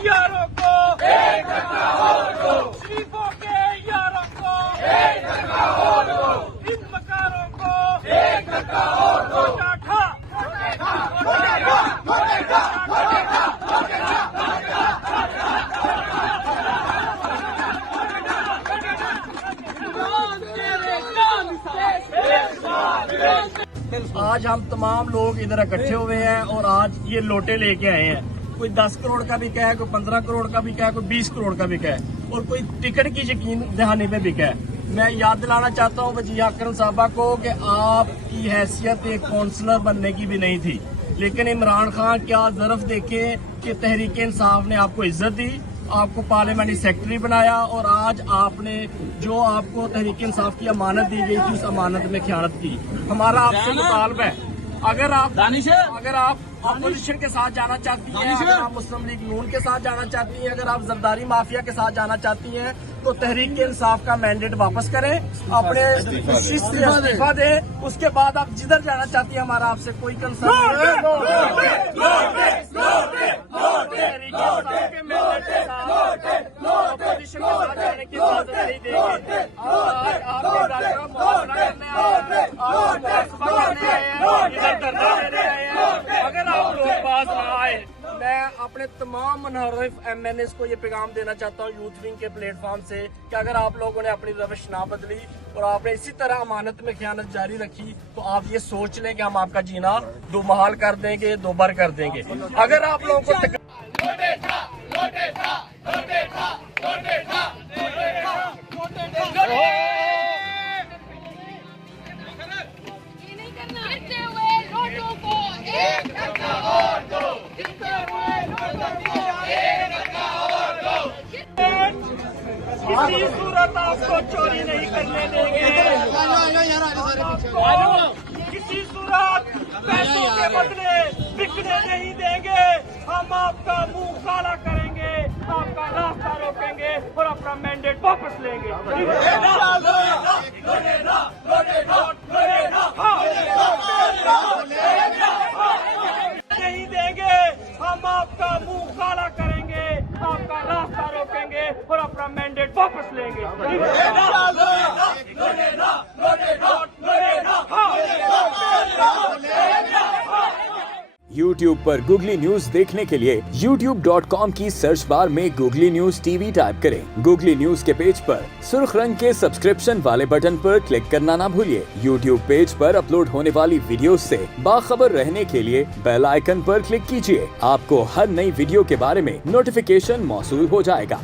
यारों को एक धक्का और दो, शरीफों के यारों को एक धक्का और दो, इन मकारों को एक धक्का और दो। आज हम तमाम लोग इधर इकट्ठे हुए हैं और आज ये लोटे लेके आए हैं। कोई 10 करोड़ का बिका है, कोई 15 करोड़ का बिका है, कोई 20 करोड़ का बिका है और कोई टिकट की यकीन दहाने पे बिका है। मैं याद दिलाना चाहता हूँ वजीर अकरम साहबा को कि आपकी हैसियत एक काउंसलर बनने की भी नहीं थी, लेकिन इमरान खान क्या ज़रफ देखे कि तहरीक इंसाफ ने आपको इज्जत दी, आपको पार्लियामेंट्री सेक्रेटरी बनाया और आज आपने जो आपको तहरीक इंसाफ की अमानत दी गई थी उस अमानत में खयानत की। हमारा आपसे मुतालबा है, अगर आप अपोजिशन के साथ जाना चाहती हैं, अगर आप मुस्लिम लीग नून के साथ जाना चाहती हैं, अगर आप जरदारी माफिया के साथ जाना चाहती हैं तो तहरीक इंसाफ का मैंडेट वापस करें, अपने इस्तीफा दें। उसके बाद आप जिधर जाना चाहती हैं हमारा आपसे कोई कंसर्न नहीं अपोजिशन के साथ जाने की इजाजत नहीं देंगे। अगर आप लोग पास ना आए, मैं अपने तमाम मुनहरिफ MNAs को ये पैगाम देना चाहता हूँ यूथ विंग के प्लेटफॉर्म से कि अगर आप लोगों ने अपनी रविश ना बदली और आपने इसी तरह अमानत में खयानत जारी रखी तो आप ये सोच लें कि हम आपका जीना दो महाल कर देंगे, दोबार कर देंगे। अगर आप लोगों को किसी सूरत आपको चोरी नहीं करने देंगे, किसी सूरत पैसों के बदले बिकने नहीं देंगे। हम आपका मुंह काला करेंगे, आपका रास्ता रोकेंगे और अपना मैंडेट वापस लेंगे। नहीं देंगे, हम आपका मुंह काला करेंगे, आपका रास्ता रोकेंगे और अपना मैंडेट वापस लेंगे। YouTube पर गूगली न्यूज देखने के लिए youtube.com की सर्च बार में गूगली न्यूज TV टाइप करें। गूगली न्यूज के पेज पर सुर्ख रंग के सब्सक्रिप्शन वाले बटन पर क्लिक करना ना भूलिए। YouTube पेज पर अपलोड होने वाली वीडियोस से बाखबर रहने के लिए बेल आइकन पर क्लिक कीजिए। आपको हर नई वीडियो के बारे में नोटिफिकेशन मौसूल हो जाएगा।